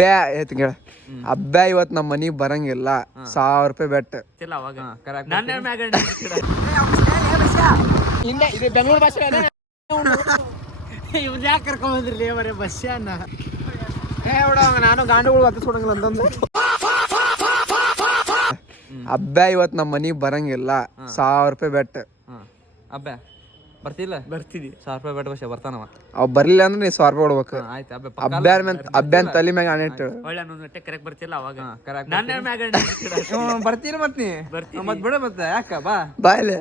ಅಬ್ಬೆ ಆಯ್ತು ಕೇಳ. ಅಬ್ಬೆ ಇವತ್ ನಮ್ಮ ಮನಿಗ್ ಬರಂಗಿಲ್ಲ. ಸಾವಿರ ರೂಪಾಯಿ ಬೆಟ್. ಬೆಂಗಳೂರು ಭಾಷೆ ಇವ್ನ ಯಾಕೆ ಕರ್ಕೊಂಡ್ ಬಂದ್ರಿ ಬರೀ ಬಸ್ಯಾನ ಏ ಹುಡುಗ ನಾನು ಗಾಂಡುಗಳು ಹತ್ತಿಸ್ಕೊಡಂಗಿಲ್ಲ ಅಂತಂದು ಅಬ್ಬೆ ಇವತ್ತು ನಮ್ಮ ಮನಿಗ್ ಬರಂಗಿಲ್ಲ. ಸಾವಿರ ರೂಪಾಯಿ ಬೆಟ್. ಅಬ್ಬೆ. ಬರ್ತಿಲ್ಲ? ಬರ್ತಿದ್ವಿ ಸಾವಿರ ರೂಪಾಯಿ ಬೇಡ ಬಸ್ ಬರ್ತಾನವ. ಅವ್ ಬರ್ಲಿಲ್ಲ ಅಂದ್ರೆ ನೀ ಸಾವಿರ ರೂಪಾಯಿ ಕೊಡ್ಬೇಕು. ಆಯ್ತಾ ಅಬ್ಬೆ ಅಬ್ಬ್ಯಾನ್ ಅಬ್ಬೆ ಅಂತ ತಲೆ ಮ್ಯಾಗ ಆಣೆ ಇಟ್ಟು ಒಳ್ಳೆ ನನ್ನ ಹೊಟ್ಟೆ ಕರೆಕ್ಟ್ ಬರ್ತಿಲ್ಲ ಅವಾಗ. ಹಾಂ ಕರೆಕ್ಟ್ ನನ್ನ ಮ್ಯಾಗ ಬರ್ತೀರ ಮತ್ ನೀ. ಬರ್ತೀನಿ. ಮತ್ ಬಿಡ ಮತ್ತೆ ಯಾಕ ಬಾ. ಬಾಯ್ಲೆ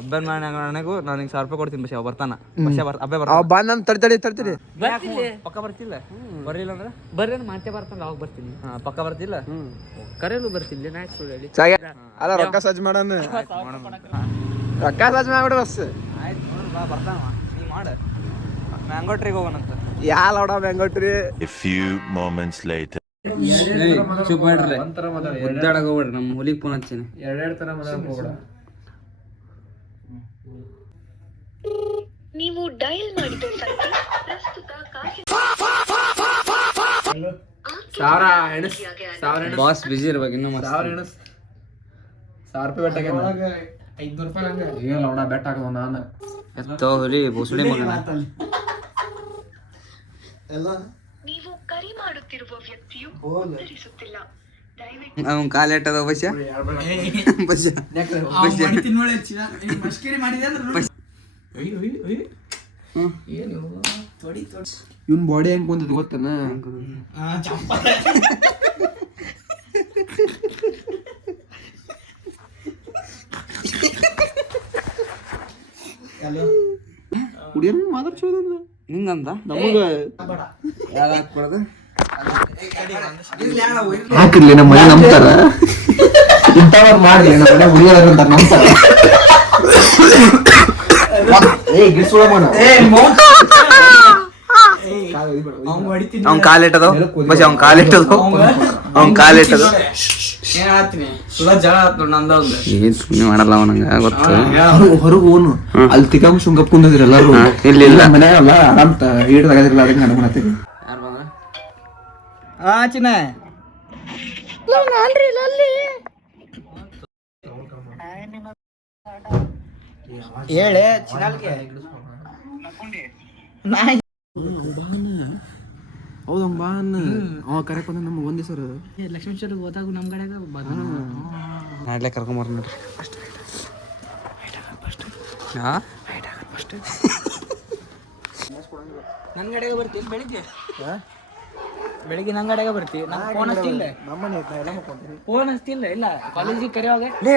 ಅಬ್ಬನ್ ನನಗೂ ನಾನು ನಿಂಗೆ ಸಾವಿರ ರೂಪಾಯಿ ಕೊಡ್ತೀನಿ ಬಸ್ ಅವ ಬರ್ತಾನ. ಬಸ್ ಬರ್ ಅಬ್ಬೆ ಬರ್ತಾನ. ಅವ್ ಬಂದ್ ನಮ್ ತಡಿ ತಡಿ ತಡಿ ಬರ್ತಿಲ್ಲ ಪಕ್ಕ ಬರ್ತಿಲ್ಲ? ಬರ್ಲಿಲ್ಲ ಅಂದ್ರೆ? ಬರ್ರಿ ಮಾತೆ ಬರ್ತಾನಲ್ಲ ಅವಾಗ ಬರ್ತೀನಿ. ಹಾ ಪಕ್ಕ ಬರ್ತಿಲ್ಲ? ಕರೆಯಲು ಬರ್ತಿಲ್ಲ ನಾ ಯಾಕೆ ಸುಳ್ಳು ಹೇಳಿ. ಚಾಗ ಅಲ್ಲ ರೊಕ್ಕ ಸಜ್ಜ ಮಾಡೋಣ. ರೊಕ್ಕ ಸಜ್ಜ ಮಾಡ್ಬಿಡ ಬಸ್ ಆಯ್ತು ನೋಡು ಬಾ ಬರ್ತಾನವ ನೀ ಮಾಡ. ಮ್ಯಾಂಗೋ ಹೋಗೋಣ ಹೋಗೋಣಂತ ಯಾ ಲೌಡ ಬೆಂಗೋಟ್ರಿ A few moments later. ಚುಪ್ ಮಾಡ್ರಿ. ಒದ್ದಾಡಕ್ ಹೋಗ್ಬೇಡ್ರಿ ನಮ್ಮ ಹುಲಿಗೆ ಫೋನ್ ಹಚ್ಚಿನಿ. ಎರಡೆರಡು ತರ ಹೋಗ್ಬೇಡ. ನೀವು ಡಯಲ್ ಮಾಡಿದ ಸಂಖ್ಯೆ ಪ್ರಸ್ತುತ ಕಾರ್ಯ ಸಾವಿರ ಎಣಸ್ ಸಾವಿರ ಬಾಸ್ ಬಿಜಿ ಇರ್ಬೇಕು ಇನ್ನೂ ಸಾವಿರ ಎಣಸ್. ಸಾವಿರ ರೂಪಾಯಿ ಬೆಟ್ಟಾಗ ಐದ್ನೂರು ರೂಪಾಯಿ ಹಂಗ. ಈಗ ಲೌಡ ಬೆಟ್ ಹಾಕದ ನಾನು? ಎತ್ತೋ ಹುಲಿ ಬೋಸಡಿ ಮಗನ. ನೀವು ಕರೆ ಮಾಡುತ್ತಿರುವ ವ್ಯಕ್ತಿಯು ಉತ್ತರಿಸುತ್ತಿಲ್ಲ. ದಯವಿಟ್ಟು ಅವ್ನ ಕಾಲ್ ಎಟ್ಟದ ಬಸ್ಯ ಇವನ್ ಬಾಡಿ ಹೆಂಗ್ ಕುಂತದ ಗೊತ್ತನ? ಹುಡಿಯನ್ ಮಾತಾಡ್ಸೋದಂದ ನಿಂಗಂದ ನಮಗ ಹಾಕಿರ್ಲಿ ನಮ್ಮ ಮನೆ ನಂಬ್ತಾರ. ಇಂಥವ್ರು ಮಾಡ್ಲಿ ನಮ್ಮ ಮನೆ ಹುಡಿಯೋದ್ರ ಅಂತ ನಂಬ್ತಾರ. ಏ ಗಿಡ್ಸ್ಕೊಳ ಮಾಡ ಅವ್ನ ಕಾಲ್ ಎಟ್ಟದ? ಬಸ್ಯ ಅವ್ನ ಕಾಲ್ ಎಟ್ಟದ? ಅವ್ನ ಕಾಲ್ ಎಟ್ಟದ? ಏನ್ ಸುಮ್ಮನೆ ಮಾಡಲ್ಲ ಅವನಂಗ ಗೊತ್ತು. ಹೊರಗೆ ಓನು ಅಲ್ಲಿ ತಿಕಾಮ ಸುಂಗಪ್ ಕುಂದಿದ್ರು ಎಲ್ಲಾರು. ಇಲ್ಲ, ಇಲ್ಲ. ಮನೆ ಅಲ್ಲ ಆರಾಮ್ ಹಿಡಿದು ತಗದಿರಲ್ಲ ಅದಕ್ಕೆ ನನಗೆ ಮಾಡತ್ತೀವಿ ಯಾರು ಬಂದ್ರ ಹಾ ಚಿನ್ನ. ಹೇಳೆ ಚಿನ್ನಲ್ಗೆ. ಹೌದು ಬಾ ಅನ್ನ ಅವ ಕರೆಕ್ಟ್ ಬಂದ ನಮ್ಗೆ ಒಂದೇ ಸರ್. ಲಕ್ಷ್ಮೇಶ್ವರ ಹೋದಾಗ ನಮ್ ಬಂದ ನಾಡ್ಲೆ ಕರ್ಕೊಂಬರ್ ನೋಡ್ರಿ. ಹಾ? ನನ್ನ ಕಡೆಗೆ ಬರ್ತೀನಿ ಬೆಳಿಗ್ಗೆ? ಬೆಳಿಗ್ಗೆ ನನ್ ಕಡೆಗೆ ಬರ್ತೀವಿ ನಮ್ಮ ಫೋನ್ ಹಚ್ತಿಲ್ಲ ನಮ್ಮನೆ ಎಲ್ಲ ಮಾಡ್ಕೊಂತೀನಿ ಫೋನ್ ಹಚ್ತಿಲ್ಲ ಇಲ್ಲ ಕಾಲೇಜಿಗೆ ಕರೆಯುವಾಗ ಅಲ್ಲಿ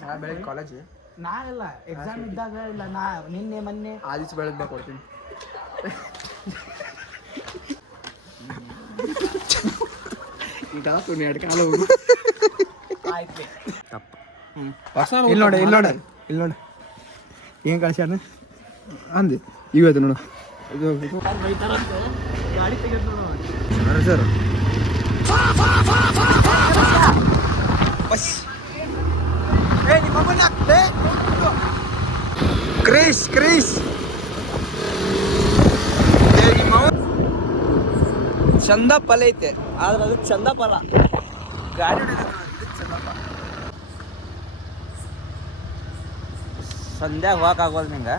ನಾ ಬೆಳಗ್ಗೆ ಕಾಲೇಜ್ ನಾ ಇಲ್ಲ ಎಕ್ಸಾಮ್ ಇದ್ದಾಗ ಇಲ್ಲ ನಾ ನಿನ್ನೆ ಮೊನ್ನೆ ಆದಿಸ್ ಬೆಳಗ್ಗೆ ಕೊಡ್ತೀನಿ ಇದಾತು ಎರಡು ಕಾಲ ಹೋಗು ಆಯ್ತು ಇಲ್ಲಿ ನೋಡಿ ಇಲ್ಲಿ ನೋಡಿ ಇಲ್ಲಿ ನೋಡಿ ಏನು ಕಳ್ಸ್ಯಾನ ಅಂದೆ ಇವತ್ತು ನೋಡು ಇದು ಇದು ಗಾಡಿ ತೆಗೆದು ನೋಡು ಸರ್ ಕ್ರಿಸ್ ಕ್ರಿಸ್ ಚಂದ ಫಲ ಐತೆ ಆದ್ರೆ ಅದು ಚಂದ ಫಲ ಗಾಡಿ ಸಂಧ್ಯಾಗ ಹೋಗಕ್ ಆಗೋದು ನಿಂಗ?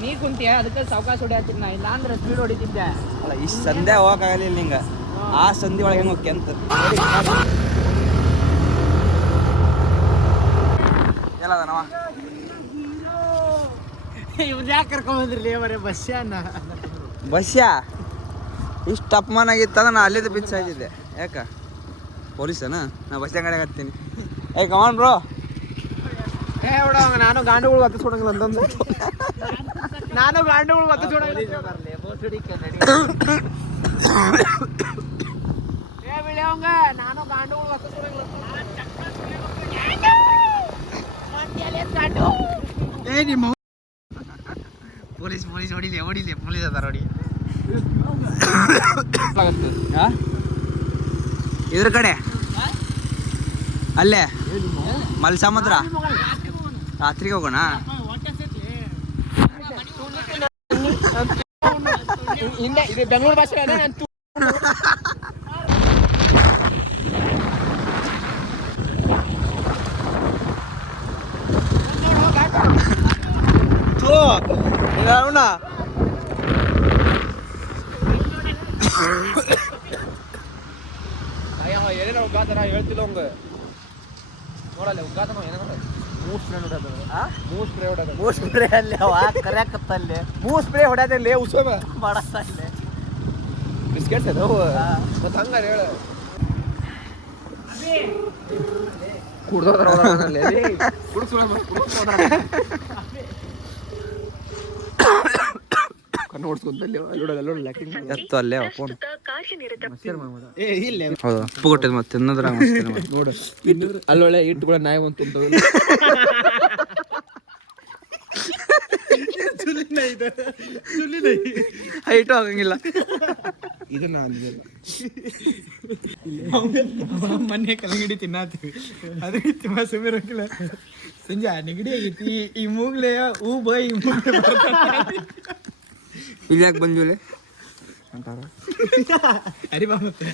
ನೀ ಕುಂತಿಯ? ಅದಕ್ಕೆ ಸಾವಕಾಶ ಹೊಡಿಯತ್ತೀನಿ ನಾ. ಇಲ್ಲ ಅಂದ್ರೆ ಸ್ಪೀಡ್ ಹೊಡಿತಿದ್ದೆ. ಅಲ್ಲ ಈ ಸಂಧ್ಯಾಗ ಹೋಗಕ್ ಆಗಲಿಲ್ಲ ನಿಂಗ. ಆ ಸಂಧಿ ಒಳಗೆ ಹೆಂಗ ಕೆಂತ. ಎಲ್ಲದನವ? ಇವ್ನ ಯಾಕೆ ಕರ್ಕೊಂಡ್ ಬಂದ್ರಿ ಬರೀ ಬಸ್ಯಾನ ಬಸ್ಯಾ ಇಷ್ಟು ಅಪಮಾನ ಆಗಿತ್ತಂದ್ರೆ ನಾ ಅಲ್ಲಿದ್ದ ಪಿಚ್ ಆಗಿದ್ದೆ ಯಾಕ? ಪೊಲೀಸನ? ನಾ ಬಸ್ ಅಂಗಡಿ ಹತ್ತೀನಿ. ಏ ಕಮಾನ್ ಬ್ರೋ ಏ ಬಿಡ ನಾನು ಗಾಂಡುಗಳು ಹತ್ತಿಸ್ಕೊಡಂಗಿಲ್ಲ ಅಂತಂದು ನಾನು ಗಾಂಡುಗಳು ಹತ್ತಿಸ್ಕೊಡಂಗಿಲ್ಲ ಏ ಬಿಳಿಯವಂಗ ನಾನು ಗಾಂಡುಗಳು ಹತ್ತಿಸ್ಕೊಡಂಗಿಲ್ಲ ಏ ನಿಮ್ಮ ಪೊಲೀಸ್ ಪೊಲೀಸ್ ಹೊಡಿಲಿ ಹೊಡಿಲಿ ಪೊಲೀಸ್ ಅದಾರ ಹೊಡಿ. ಇದ್ರ ಕಡೆ? ಅಲ್ಲೇ? ಮಲ್ಸಮುದ್ರ? ರಾತ್ರಿಗೆ ಹೋಗೋಣ? ಬೆಂಗಳೂರು ಭಾಷೆ ನಾನು ಏನೇನೋ ಉಗ್ಗಾತನ ಹೇಳ್ತಿಲ್ಲ ಅವಂಗ ನೋಡಲ್ಲ ಉಗ್ಗಾತನ ಏನೇನೋ ಮೂರ್ ಸ್ಪ್ರೇ ಹೊಡೋದು ಮೂರು ಸ್ಪ್ರೇ ಹೊಡ್ಯಾದ. ಮೂಸ್ ಸ್ಪ್ರೇ ಅಲ್ಲಿ ಅವ ಕರ್ಯಾಕತ್ತಲ್ಲಿ ಮೂರು ಸ್ಪ್ರೇ ಹೊಡ್ಯಾದಲ್ಲಿ ಉಸೋಮ ಮಾಡಸ್ತಲ್ಲಿ ಬಿಸ್ಕೆಟ್ಸ್ ಅದಾವ. ಮತ್ತೆ ಹಂಗಾರ ಹೇಳ. ಕುಡ್ದೋದ್ರ ಲ್ಯಾಕಿಂಗ್ ಎತ್ತು ಅಲ್ಲೇ ಫೋನ್ ಹೌದು. ಉಪ್ಪು ಕೊಟ್ಟಿದ್ ಮತ್ತೆ ತಿನ್ನೋದ್ರ ನೋಡು ಅಲ್ಲೊಳ್ಳೆ ಇಟ್ಟುಗಳ ನಾಯಿ ಒಂದು ತುಂಬ್ತವೆ ಹೈಟು ಆಗಂಗಿಲ್ಲ. ಇದನ್ನ ಅಂದಿಲ್ಲ ಮೊನ್ನೆ ಕಲ್ಲಂಗಡಿ ತಿನ್ನಾತೀವಿ. ಅದಕ್ಕೆ ತುಂಬ ಸುಮ್ಮನೆ ಹೋಗಿಲ್ಲ ಸಂಜೆ ನೆಗಡಿ ಆಗಿತ್ತು. ಈ- ಮೂಗ್ಲೆಯ ಮೂಗ್ಲೆ ಹೂ ಬೈ ಈ ಮೂಗ್ಲೆ ಇಲ್ಲಿ ಯಾಕೆ ಬಂದ್ವಿ ಅರಿಬಾ ಮತ್ತೆ.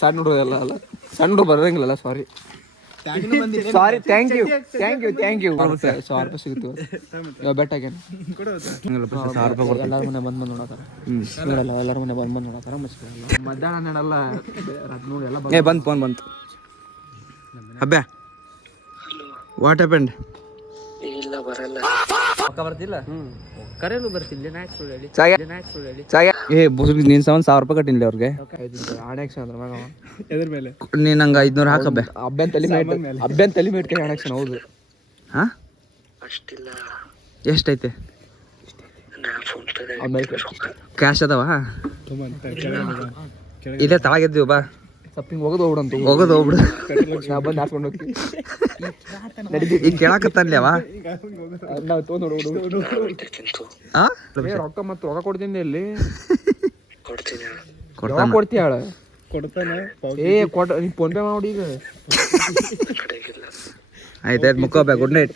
ಸಣ್ಣ ಹುಡುಗಲ್ಲ ಅಲ್ಲ ಸಣ್ಣ ಹುಡುಗ ಬರೋದಂಗಿಲ್ಲ ಸಾರಿ ಬಂದಿಲ್ಲ? Sorry thank you thank you thank you ಸಾವಿರ ರೂಪಾಯಿ ಸಿಗುತ್ತೆ. ಇವಾಗ ಬೆಟ್ ಆಗ್ಯಾನ ಸಾವಿರ ರೂಪಾಯಿ ಎಲ್ಲಾರ ಮನೆ ಬಂದು ಬಂದು ನೋಡತ್ತಾರ ನೋಡಲ್ಲ ಎಲ್ಲಾರ ಮನೆ ಬಂದು ಬಂದ್ ನೋಡತ್ತಾರ ಮಸ್ತ್ ಮಧ್ಯಾಹ್ನ ನೆಡಲ್ಲ ನೋಡಿ ಎಲ್ಲ ಏ ಬಂತು ಫೋನ್ ಬಂತು ಅಬ್ಬ್ಯಾ ವಾಟ್ ಹ್ಯಾಪೆಂಡ್ ಪಕ್ಕ ಬರ್ತಿಲ್ಲ? ಕರೆಯಲು ಬರ್ತಿಲ್ಲ ನಾಯಕ್ ಸುಳ್ಳು ಹೇಳಿ. ಚಾಯ ನಾಯಕ್ ಸುಳ್ಳು ಹೇಳಿ. ಚಾಯ ಏ ಬುಸುಕ್ ನೀನ್ ಸವನ್ ಸಾವಿರ ರೂಪಾಯಿ ಕಟ್ಟಿನ್ಲಿ ಅವ್ರಿಗೆ? ಆಣೆಕ್ಷನ್ ಅದ್ರ ಮ್ಯಾಗ ಎದ್ರ ಮೇಲೆ? ನೀನ್ ನಂಗೆ ಐದ್ನೂರು ಹಾಕಬ್ಬೆ. ಅಬ್ಬೆನ್ ತಲೆ ಮೇಟ್ ಅಬ್ಬೆನ್ ತಲೆ ಮೇಟ್ ಕೈ ಆಣೆಕ್ಷನ್ ಹೌದು. ಹಾ? ಎಷ್ಟೈತೆ? ಆಮೇಲೆ ಕ್ಯಾಶ್ ಅದಾವ? ಇಲ್ಲೇ. ತಾಗಿದ್ದೀವಿ ಬಾ. ಸ್ವಲ್ಪ ಹೋಗದ ಹೋಗ್ಬಿಡಂತ ಹೋಗೋದು ಹೋಗ್ಬಿಡು. ನಾ ಬಂದು ಹಾಕ್ಕೊಂಡು ಹೋಗ್ತೀನಿ. ಈಗ ಕೇಳಾಕತ್ತನ್ಲಿ ಅವ? ನಾವು ಆ? ಏ ರೊಕ್ಕ ಮತ್ತೆ ರೊಕ್ಕ ಕೊಡ್ತೀನಿ ಇಲ್ಲಿ. ಕೊಡ್ತಾನ ಕೊಡ್ತೀಯ ಹೇಳ ಕೊಡ್ತಾನೆ ಏ ಕೊಟ್ ನೀ ಫೋನ್ ಪೇ ಮಾಡಿ ಈಗ. ಆಯ್ತಾಯ್ತು ಮುಕ್ಕೋಬೆ ಗುಡ್ ನೈಟ್